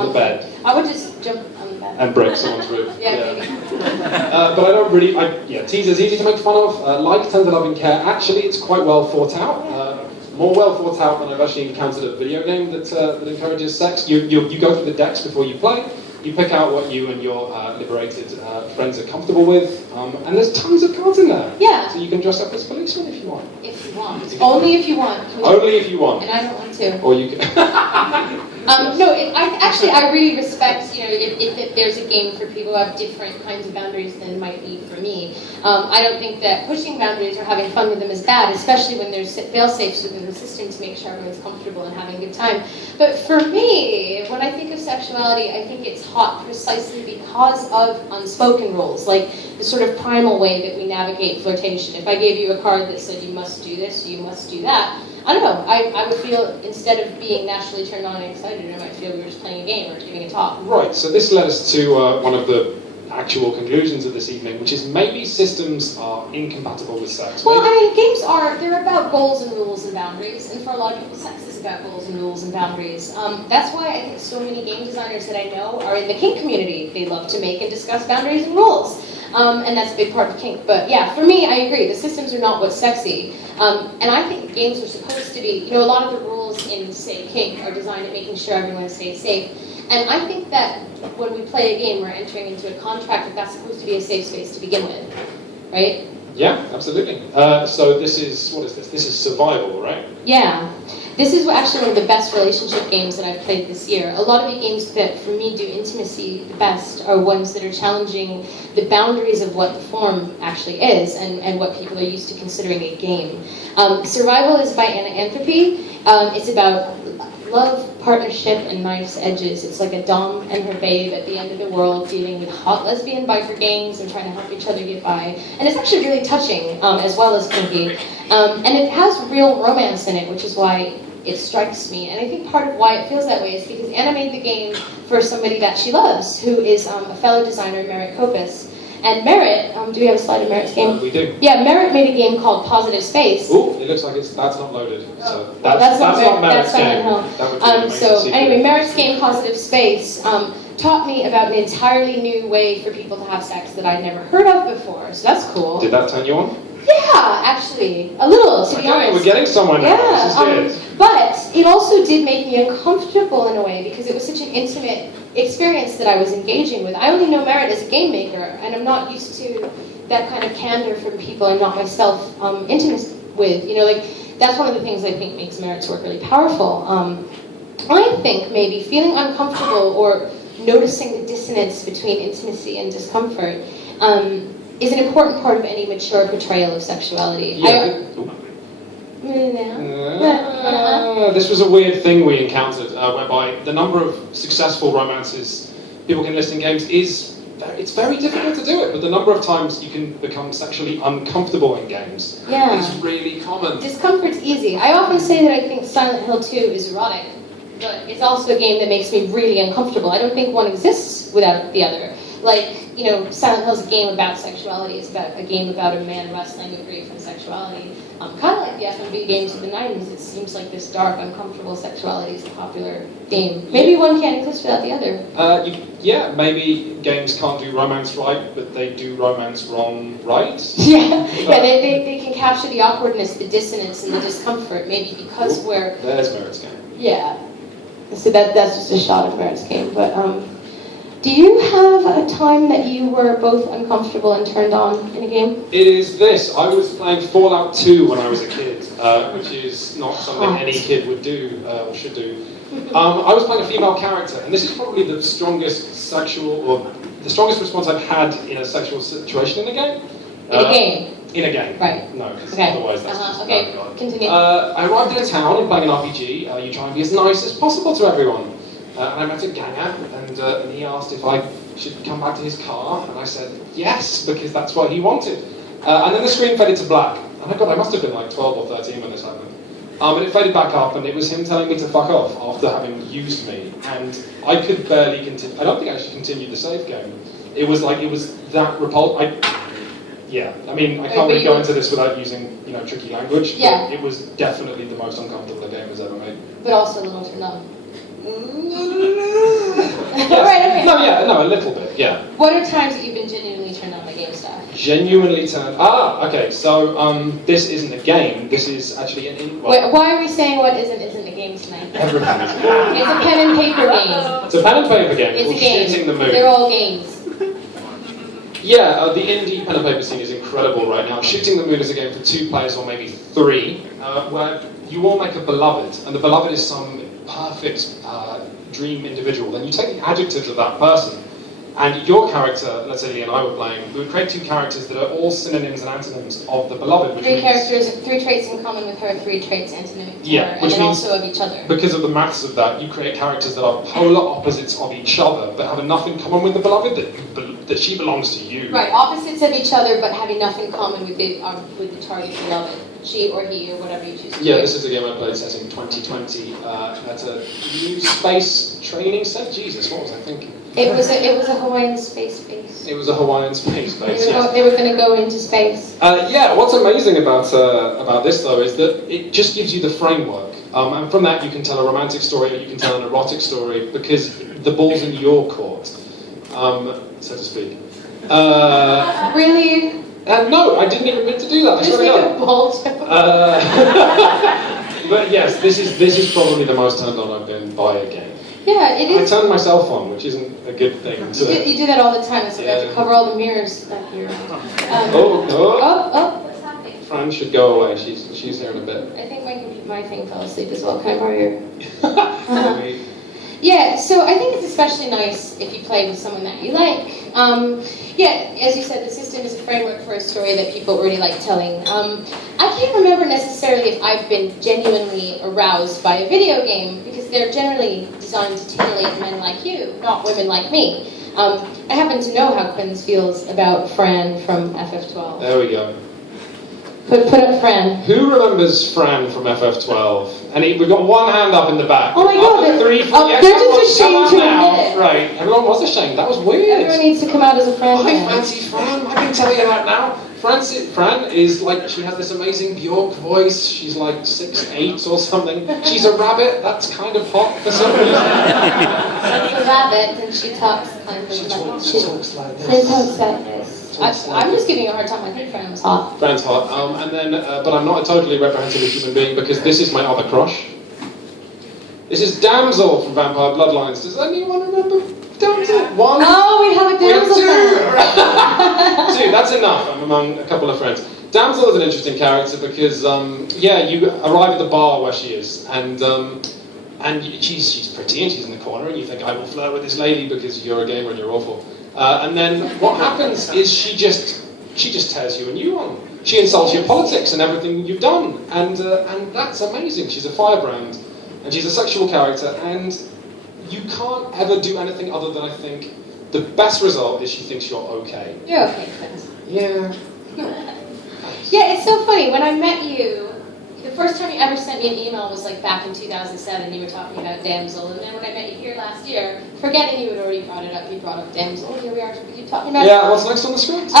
on the bed. I would just jump on the bed. And break someone's rib. Yeah, maybe. But I don't really, teaser's easy to make fun of. Like, tender, loving, care. Actually, it's quite well thought out. More well thought out than I've actually encountered a video game that encourages sex. You go through the decks before you play. You pick out what you and your liberated friends are comfortable with, and there's tons of cards in there. Yeah. So you can dress up as policemen if you want. If you want. Only if you want. Only if you want. And I don't want to. Or you can. I really respect, if there's a game for people who have different kinds of boundaries than might be for me. I don't think that pushing boundaries or having fun with them is bad, especially when there's fail-safes within the system to make sure everyone's comfortable and having a good time. But for me, when I think of sexuality, I think it's hot precisely because of unspoken rules, like the sort of primal way that we navigate flirtation. If I gave you a card that said you must do this, you must do that, I don't know, I would feel, instead of being naturally turned on and excited, I might feel we were just playing a game or giving a talk. Right, so this led us to one of the actual conclusions of this evening, which is maybe systems are incompatible with sex. Well, games they're about goals and rules and boundaries, and for a lot of people, sex is about goals and rules and boundaries. That's why I think so many game designers that I know are in the kink community. They love to make and discuss boundaries and rules. And that's a big part of kink. But yeah, for me, I agree. The systems are not what's sexy. And I think games are supposed to be, a lot of the rules in, say, kink are designed at making sure everyone stays safe. And I think that when we play a game, we're entering into a contract that's supposed to be a safe space to begin with, right? Yeah, absolutely. So this is, what is this? This is survival, right? Yeah. This is actually one of the best relationship games that I've played this year. A lot of the games that, for me, do intimacy the best are ones that are challenging the boundaries of what the form actually is and what people are used to considering a game. Survival is by Anthropy. It's about love, partnership, and knife's edges. It's like a dom and her babe at the end of the world dealing with hot lesbian biker gangs and trying to help each other get by. And it's actually really touching, as well as kinky. And it has real romance in it, which is why it strikes me. And I think part of why it feels that way is because Anna made the game for somebody that she loves, who is a fellow designer, Merritt Kopis. And Merritt, do we have a slide of Merritt's game? We do. Yeah, Merritt made a game called Positive Space. Ooh, it looks like that's not loaded. So that's not Merritt's game. That would be so anyway, Merritt's game, Positive Space, taught me about an entirely new way for people to have sex that I'd never heard of before. So that's cool. Did that turn you on? Yeah, actually, a little, to be honest. We're getting somewhere now. Yeah, This is good. But it also did make me uncomfortable in a way because it was such an intimate experience that I was engaging with. I only know Merritt as a game maker, and I'm not used to that kind of candor from people I'm not myself intimate with. That's one of the things I think makes Merritt's work really powerful. I think maybe feeling uncomfortable or noticing the dissonance between intimacy and discomfort is an important part of any mature portrayal of sexuality. Yeah. This was a weird thing we encountered, whereby the number of successful romances people can list in games it's very difficult to do it, but the number of times you can become sexually uncomfortable in games is really common. Discomfort's easy. I often say that I think Silent Hill 2 is erotic, but it's also a game that makes me really uncomfortable. I don't think one exists without the other. Silent Hill's a game about sexuality. It's about a game about a man wrestling with grief and sexuality. Kind of like the FMV games of the 90s. It seems like this dark, uncomfortable sexuality is a popular theme. Maybe one can't exist without the other. Maybe games can't do romance right, but they do romance wrong right. They can capture the awkwardness, the dissonance, and the discomfort. Maybe because there's Merritt's game. Yeah. So that's just a shot of Merritt's game, but. Do you have a time that you were both uncomfortable and turned on in a game? It is this. I was playing Fallout 2 when I was a kid, which is not something any kid would do or should do. I was playing a female character, and this is probably the strongest response I've had in a sexual situation in a game. In a game. Right. No, because otherwise that's just... Okay, continue. I arrived in a town and playing an RPG. You try and be as nice as possible to everyone. And I met a ganger, and he asked if I should come back to his car, and I said yes, because that's what he wanted. And then the screen faded to black. And I must have been like 12 or 13 when this happened. And it faded back up, and it was him telling me to fuck off after having used me. And I could barely continue. I don't think I actually continued the save game. It was that repulsive. I can't really go into this without using, tricky language. Yeah. But it was definitely the most uncomfortable a game has ever made. But also a little turned on. no, a little bit, yeah. What are times that you've been genuinely turned on by game stuff? Genuinely turned... okay, so this isn't a game, this is actually an... Wait, why are we saying what isn't a game tonight? Everything is a game. It's a pen and paper game. It's a pen and paper game. It's a game. Shooting the moon. They're all games. Yeah, the indie pen and paper scene is incredible right now. Shooting the Moon is a game for 2 players or maybe 3, where you all make a beloved, and the beloved is some perfect dream individual. Then you take the adjectives of that person, and your character, let's say Leigh and I were playing, we would create 2 characters that are all synonyms and antonyms of the beloved. Which 3 means, characters, 3 traits in common with her, 3 traits antonymic to her, and then also of each other. Because of the maths of that, you create characters that are polar opposites of each other, but have enough in common with the beloved that she belongs to you. Right, opposites of each other, but have enough in common with the target beloved. She or he or whatever you choose to do. Yeah, this is a game I played set in 2020 at a new space training set. Jesus, what was I thinking? It was a Hawaiian space base. It was a Hawaiian space base. Yes. They were going to go into space. Yeah, what's amazing about this though is that it just gives you the framework, and from that you can tell a romantic story or you can tell an erotic story because the ball's in your court, so to speak. Really? No, I didn't even mean to do that. I Just swear make to a God. ball But yes, this is probably the most turned on I've been by a game. Yeah, it is. I turned myself on, which isn't a good thing. You do that all the time. It's like I have to cover all the mirrors back here. Oh. What's happening? Fran should go away. She's here in a bit. I think my thing fell asleep as well. Can I borrow your? Yeah, so I think it's especially nice if you play with someone that you like. Yeah, as you said, the system is a framework for a story that people really like telling. I can't remember necessarily if I've been genuinely aroused by a video game, because they're generally designed to titillate men like you, not women like me. I happen to know how Quintin feels about Fran from FF12. There we go. Put up Fran. Who remembers Fran from FF12? And we've got one hand up in the back. Oh my God! They're just ashamed to admit it. Right, everyone was ashamed. That was weird. Everyone needs to come out as a Fran. I fancy Fran. I can tell you that now. Fran is like, she has this amazing Bjork voice. She's like 6'8" or something. She's a rabbit. That's kind of hot for some reason. She's a rabbit, and she talks kind of She talks like this. She talks like this. I'm just giving her a hard time. I think Fran was hot. Fran's hot. And then, but I'm not a totally reprehensible human being because this is my other crush. This is Damsel from Vampire Bloodlines. Does anyone remember Damsel? One? Oh, we have a Damsel fan. 2. That's enough. I'm among a couple of friends. Damsel is an interesting character because, yeah, you arrive at the bar where she is, and she's pretty and she's in the corner, and you think, I will flirt with this lady because you're a gamer and you're awful. And then what happens is she just tears you a new one. She insults your politics and everything you've done, and that's amazing. She's a firebrand, and she's a sexual character, and you can't ever do anything other than I think the best result is she thinks you're okay. You're okay, Quintin. Yeah. Yeah, it's so funny. When I met you, the first time you ever sent me an email was like back in 2007. You were talking about Damsel, and then when I met you here last year, forgetting you had already brought it up, you brought up Damsel. Here we are. You talking about? Yeah. What's next on the script?